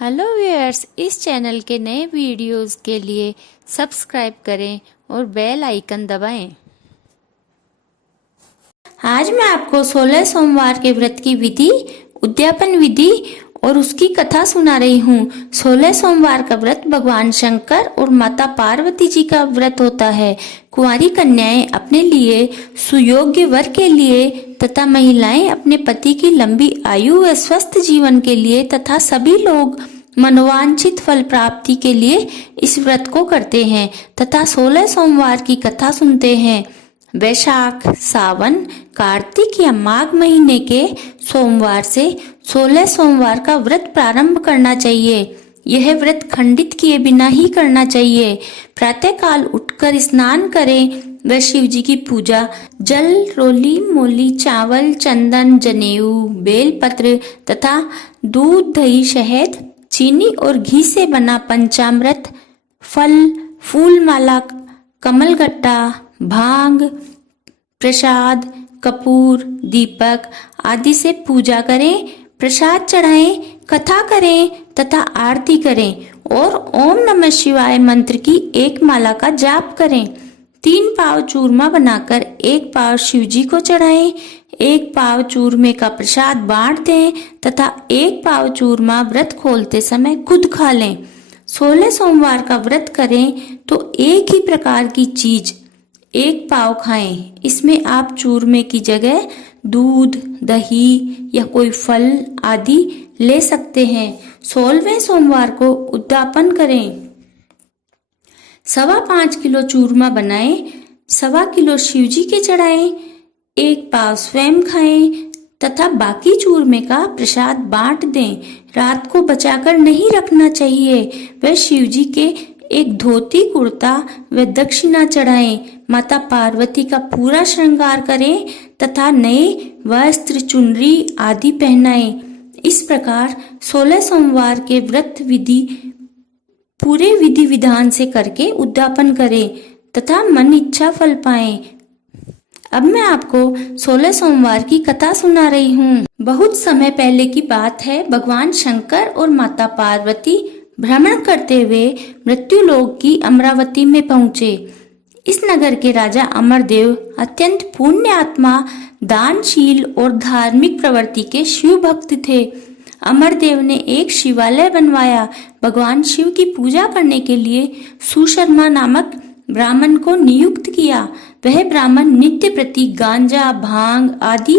Hello viewers, इस channel के नए वीडियोस के लिए सब्सक्राइब करें और बेल आइकन दबाएं। आज मैं आपको 16 सोमवार के व्रत की विधि, उद्यापन विधि और उसकी कथा सुना रही हूँ। 16 सोमवार का व्रत भगवान शंकर और माता पार्वती जी का व्रत होता है। कुंवारी कन्याएं अपने लिए, सुयोग्य वर के लिए तथा महिलाएं अपने पति की लंबी आयु व स्वस्थ जीवन के लिए तथा सभी लोग मनोवांछित फल प्राप्ति के लिए इस व्रत को करते हैं तथा 16 सोमवार की कथा सुनते हैं। वैशाख, सावन, कार्तिक या माघ महीने के सोमवार से 16 सोमवार का व्रत प्रारंभ करना चाहिए। यह व्रत खंडित किए बिना ही करना चाहिए। प्रातःकाल उठकर स्नान करें व शिव जी की पूजा जल, रोली, मोली, चावल, चंदन, जनेऊ, बेलपत्र तथा दूध, दही, शहद, चीनी और घी से बना पंचामृत, फल, फूल माला, कमलगट्टा, भांग, प्रसाद, कपूर, दीपक आदि से पूजा करें, प्रसाद चढ़ाएं, कथा करें तथा आरती करें और ओम नमः शिवाय मंत्र की एक माला का जाप करें। 3 पाव चूरमा बनाकर 1 पाव शिव जी को चढ़ाएं, 1 पाव चूरमे का प्रसाद बांट दें तथा 1 पाव चूरमा व्रत खोलते समय खुद खा लें। 16 सोमवार का व्रत करें तो एक ही प्रकार की चीज 1 पाव खाएं। इसमें आप चूरमे की जगह दूध, दही या कोई फल आदि ले सकते हैं। 16वें सोमवार को उद्यापन करें। 5.25 किलो चूरमा बनाएं, 1.25 किलो शिव जी के चढ़ाएं, 1 पाव स्वयं खाएं तथा बाकी चूरमे का प्रसाद बांट दें। रात को बचाकर नहीं रखना चाहिए। वह शिव जी के एक धोती, कुर्ता व दक्षिणा चढ़ाएं। माता पार्वती का पूरा श्रृंगार करें तथा नए वस्त्र, चुनरी आदि पहनाएं। इस प्रकार 16 सोमवार के व्रत विधि पूरे विधि विधान से करके उद्यापन करें तथा मन इच्छा फल पाएं। अब मैं आपको 16 सोमवार की कथा सुना रही हूँ। बहुत समय पहले की बात है। भगवान शंकर और माता पार्वती भ्रमण करते हुए मृत्युलोक की अमरावती में पहुंचे। इस नगर के राजा अमरदेव अत्यंत पुण्य आत्मा, दानशील और धार्मिक प्रवृत्ति के शिव भक्त थे। अमरदेव ने एक शिवालय बनवाया। भगवान शिव की पूजा करने के लिए सुशर्मा नामक ब्राह्मण को नियुक्त किया। वह ब्राह्मण नित्य प्रति गांजा, भांग आदि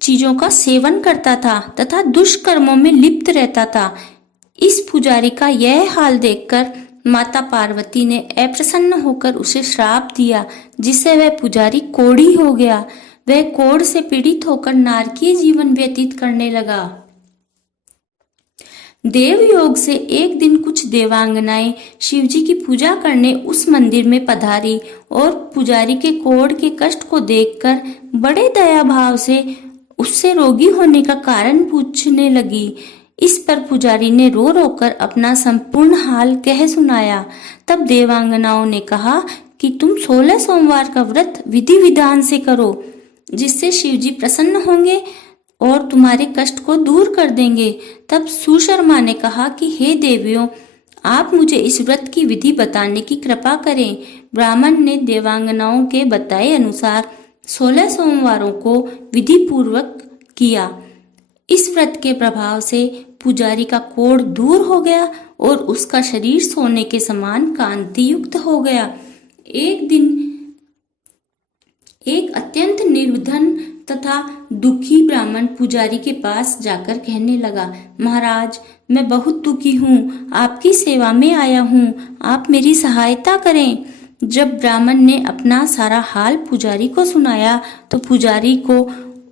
चीजों का सेवन करता था तथा दुष्कर्मों में लिप्त रहता था। इस पुजारी का यह हाल देखकर माता पार्वती ने अप्रसन्न होकर उसे श्राप दिया, जिससे वह पुजारी कोढ़ी हो गया। वह कोढ़ से पीड़ित होकर नारकीय जीवन व्यतीत करने लगा। देवयोग से एक दिन कुछ देवांगनाएं शिवजी की पूजा करने उस मंदिर में पधारी और पुजारी के कोढ़ के कष्ट को देखकर बड़े दया भाव से उससे रोगी होने का कारण पूछने लगी। इस पर पुजारी ने रो रो कर अपना संपूर्ण हाल कह सुनाया। तब देवांगनाओं ने कहा कि तुम 16 सोमवार का व्रत विधि विधान से करो, जिससे शिवजी प्रसन्न होंगे और तुम्हारे कष्ट को दूर कर देंगे। तब सुशर्मा ने कहा कि हे देवियों, आप मुझे इस व्रत की विधि बताने की कृपा करें। ब्राह्मण ने देवांगनाओं के बताए अनुसार 16 सोमवारों को विधि पूर्वक किया। इस व्रत के प्रभाव से पुजारी का कोढ़ दूर हो गया और उसका शरीर सोने के समान कांति युक्त हो गया। एक दिन एक अत्यंत निर्धन तथा दुखी ब्राह्मण पुजारी के पास जाकर कहने लगा, महाराज, मैं बहुत दुखी हूँ, आपकी सेवा में आया हूँ, आप मेरी सहायता करें। जब ब्राह्मण ने अपना सारा हाल पुजारी को सुनाया तो पुजारी को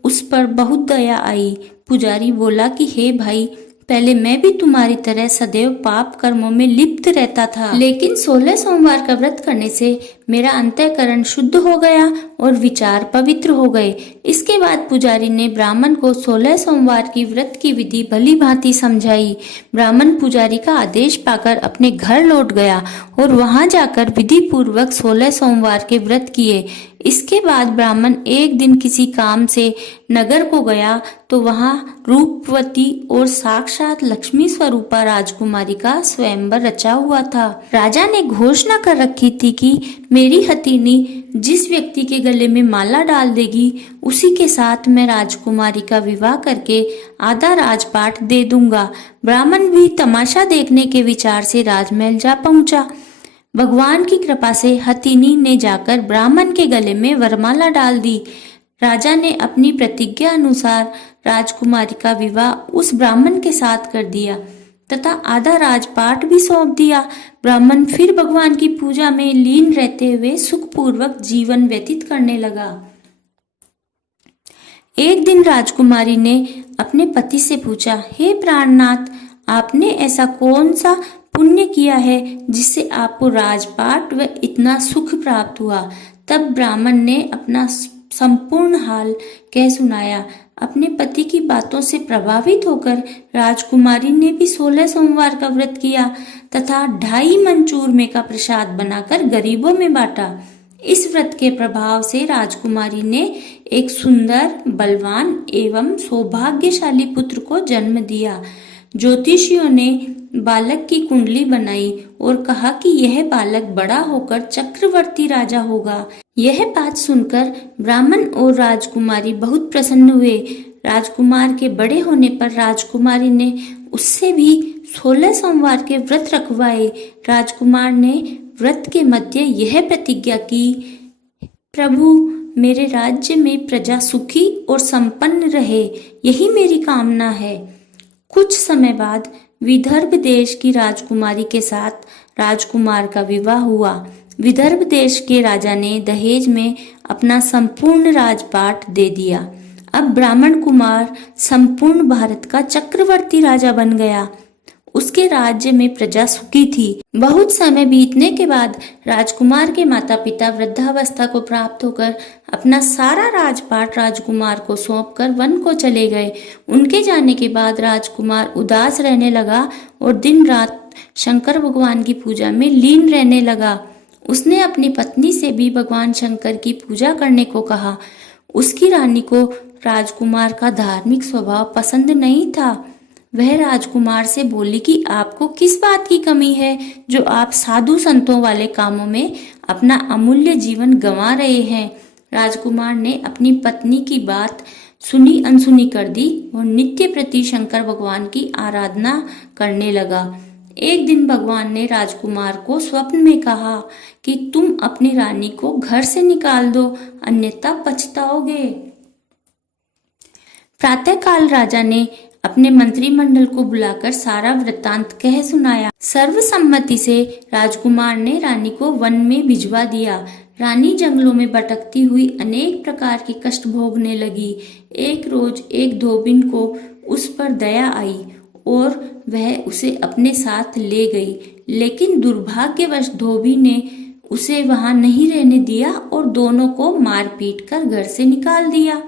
उस पर बहुत दया आई। पुजारी बोला कि हे भाई, पहले मैं भी तुम्हारी तरह सदैव पाप कर्मों में लिप्त रहता था, लेकिन 16 सोमवार का व्रत करने से मेरा अंतःकरण शुद्ध हो गया और विचार पवित्र हो गए। इसके बाद पुजारी ने ब्राह्मण को 16 सोमवार की व्रत की विधि भली भांति समझाई। ब्राह्मण पुजारी का आदेश पाकर अपने घर लौट गया और वहां जाकर विधि पूर्वक 16 सोमवार के व्रत किए। इसके बाद ब्राह्मण एक दिन किसी काम से नगर को गया तो वहां रूपवती और साक्षात लक्ष्मी स्वरूपा राजकुमारी का स्वयंवर रचा हुआ था। राजा ने घोषणा कर रखी थी कि मेरी हथिनी जिस व्यक्ति के गले में माला डाल देगी उसी के साथ मैं राजकुमारी का विवाह करके आधा राजपाट दे दूंगा। ब्राह्मण भी तमाशा देखने के विचार से राजमहल जा पहुंचा। भगवान की कृपा से हथिनी ने जाकर ब्राह्मण के गले में वरमाला डाल दी। राजा ने अपनी प्रतिज्ञा अनुसार राजकुमारी का विवाह उस ब्राह्मण के साथ कर दिया तथा आधा राजपाट भी सौंप दिया। ब्राह्मण फिर भगवान की पूजा में लीन रहते हुए सुखपूर्वक जीवन व्यतीत करने लगा। एक दिन राजकुमारी ने अपने पति से पूछा, हे प्राणनाथ, आपने ऐसा कौन सा पुण्य किया है जिससे आपको राजपाट व इतना सुख प्राप्त हुआ? तब ब्राह्मण ने अपना संपूर्ण हाल कह सुनाया। अपने पति की बातों से प्रभावित होकर राजकुमारी ने भी 16 सोमवार का व्रत किया तथा 2.5 मन चूरमे का प्रसाद बनाकर गरीबों में बांटा। इस व्रत के प्रभाव से राजकुमारी ने एक सुंदर, बलवान एवं सौभाग्यशाली पुत्र को जन्म दिया। ज्योतिषियों ने बालक की कुंडली बनाई और कहा कि यह बालक बड़ा होकर चक्रवर्ती राजा होगा। यह बात सुनकर ब्राह्मण और राजकुमारी बहुत प्रसन्न हुए। राजकुमार के बड़े होने पर राजकुमारी ने उससे भी 16 सोमवार के व्रत रखवाए। राजकुमार ने व्रत के मध्य यह प्रतिज्ञा की, प्रभु, मेरे राज्य में प्रजा सुखी और संपन्न रहे, यही मेरी कामना है। कुछ समय बाद विदर्भ देश की राजकुमारी के साथ राजकुमार का विवाह हुआ। विदर्भ देश के राजा ने दहेज में अपना संपूर्ण राजपाट दे दिया। अब ब्राह्मण कुमार संपूर्ण भारत का चक्रवर्ती राजा बन गया। उसके राज्य में प्रजा सुखी थी। बहुत समय बीतने के बाद राजकुमार के माता पिता वृद्धावस्था को प्राप्त होकर अपना सारा राजपाट राजकुमार को सौंपकर वन को चले गए। उनके जाने के बाद राजकुमार उदास रहने लगा और दिन रात शंकर भगवान की पूजा में लीन रहने लगा। उसने अपनी पत्नी से भी भगवान शंकर की पूजा करने को कहा। उसकी रानी को राजकुमार का धार्मिक स्वभाव पसंद नहीं था। वह राजकुमार से बोली कि आपको किस बात की कमी है जो आप साधु संतों वाले कामों में अपना अमूल्य जीवन गंवा रहे हैं। राजकुमार ने अपनी पत्नी की बात सुनी अनसुनी कर दी और नित्य प्रति शंकर भगवान की आराधना करने लगा। एक दिन भगवान ने राजकुमार को स्वप्न में कहा कि तुम अपनी रानी को घर से निकाल दो, अन्यथा पछताओगे। प्रातःकाल राजा ने अपने मंत्रिमंडल को बुलाकर सारा वृत्तांत कह सुनाया। सर्वसम्मति से राजकुमार ने रानी को वन में भिजवा दिया। रानी जंगलों में भटकती हुई अनेक प्रकार के कष्ट भोगने लगी। एक रोज एक धोबिन को उस पर दया आई और वह उसे अपने साथ ले गई, लेकिन दुर्भाग्यवश धोबी ने उसे वहां नहीं रहने दिया और दोनों को मार पीट कर घर से निकाल दिया।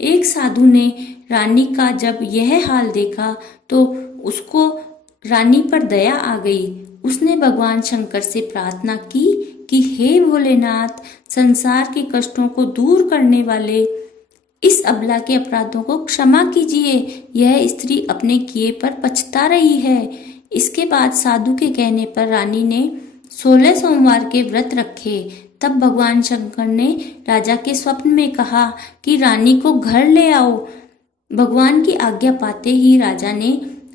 एक साधु ने रानी का जब यह हाल देखा तो उसको रानी पर दया आ गई। उसने भगवान शंकर से प्रार्थना की कि हे भोलेनाथ, संसार के कष्टों को दूर करने वाले, इस अबला के अपराधों को क्षमा कीजिए। यह स्त्री अपने किए पर पछता रही है। इसके बाद साधु के कहने पर रानी ने 16 सोमवार के व्रत रखे। तब भगवान शंकर ने राजा के स्वप्न में कहा कि रानी को घर ले आओ। भगवान की आज्ञा पाते ही राजा ने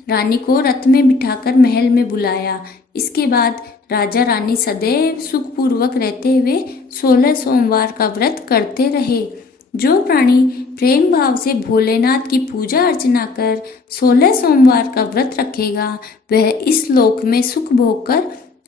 रानी को रथ में बिठाकर महल में बुलाया। इसके बाद राजा रानी सदैव सुखपूर्वक रहते हुए 16 सोमवार का व्रत करते रहे। जो प्राणी प्रेम भाव से भोलेनाथ की पूजा अर्चना कर 16 सोमवार का व्रत रखेगा वह इस लोक में सुख भोग कर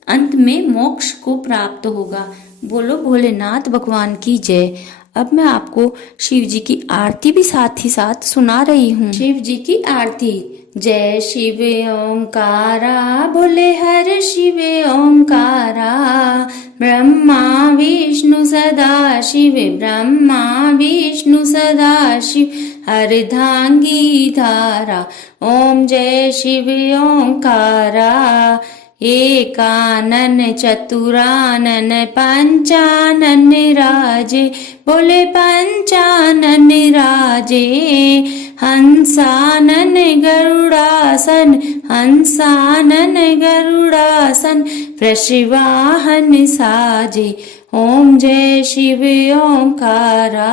अंत में मोक्ष को प्राप्त होगा। बोलो भोलेनाथ भगवान की जय। अब मैं आपको शिव जी की आरती भी साथ ही साथ सुना रही हूँ। शिव जी की आरती। जय शिव ओंकारा बोले हर शिव ओंकारा ब्रह्मा विष्णु सदा शिव ब्रह्मा विष्णु सदा शिव अर्धांगी धारा ओम जय शिव ओंकारा एकानन चतुरानन पंचानन राजे बोले पंचानन राजे हंसानन गरुड़ासन हंसानन गरुड़ासन वृषवाहन साजे ओम जय शिव ओंकारा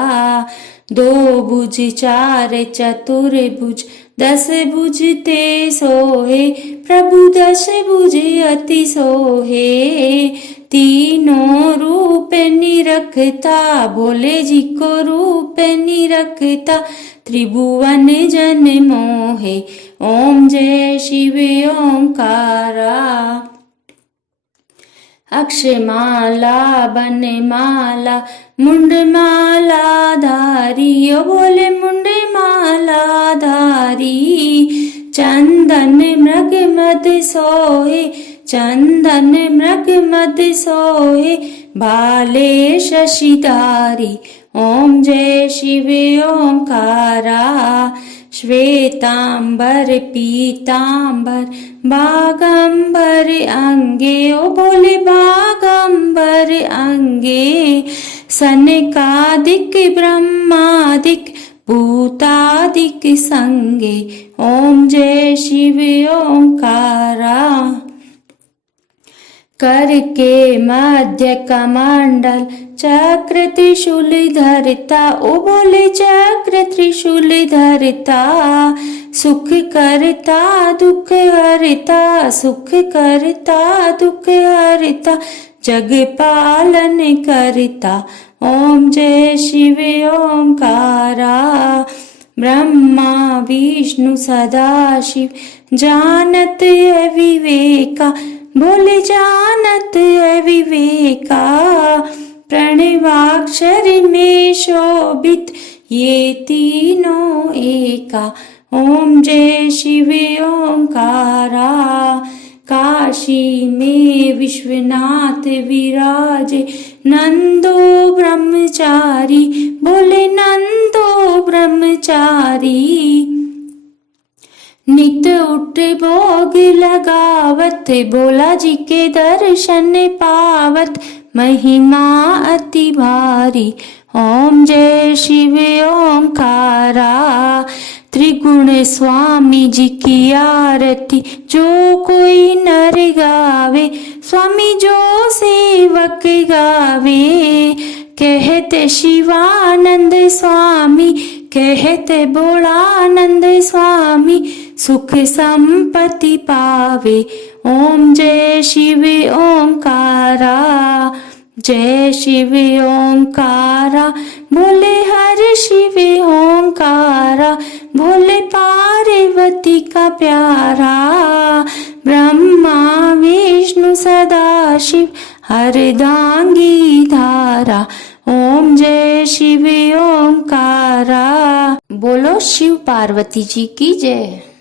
दो भुज चार चतुर्भुज दस भुज ते सोहे प्रभु दश भुज अति सोहे तीनों रूप निरखता भोले जी को रूप निरखता त्रिभुवन जन मोहे ओम जय शिव ओंकारा अक्षमाला बनमाला मुंडमाला धारी ओ बोले मुंडमाला धारी चंदन मृग मद सोहे चंदन मृग मद सोहे भाले शशिधारी ओम जय शिव ओंकारा श्वेतांबर पीतांबर बागंबर अंगे ओ बोले बागंबर अंगे सनकादिक ब्रह्मादिक भूतादिक संगे ओम जय शिव ओंकारा कर के मध्य कमंडल चक्र त्रिशूल धरता ओ बोले चक्र त्रिशूल धरता सुख करता दुख हरता सुख करता दुख हरता जग पालन करता ओम जय शिव ओंकारा ब्रह्मा विष्णु सदा शिव जानत है विवेका बोले जानत है विवेका प्रणवाक्षर में शोभित ये तीनों एका ओम जय शिव ओंकारा काशी में विश्वनाथ विराजे नंदो ब्रह्मचारी बोले नंदो ब्रह्मचारी नित उठ भोग लगावत भोला जी के दर्शन पावत महिमा अति भारी ओम जय शिव ओंकारा त्रिगुण स्वामी जी की आरती जो कोई नर गावे स्वामी जो सेवक गावे कहते शिवानंद स्वामी कहते भोलानंद स्वामी सुख संपत्ति पावे ओम जय शिव ओंकारा जय शिव ओंकारा बोले हर शिव ओंकारा बोले पार्वती का प्यारा ब्रह्मा विष्णु सदा शिव अर्धांगी धारा ओम जय शिव ओंकारा बोलो शिव पार्वती जी की जय।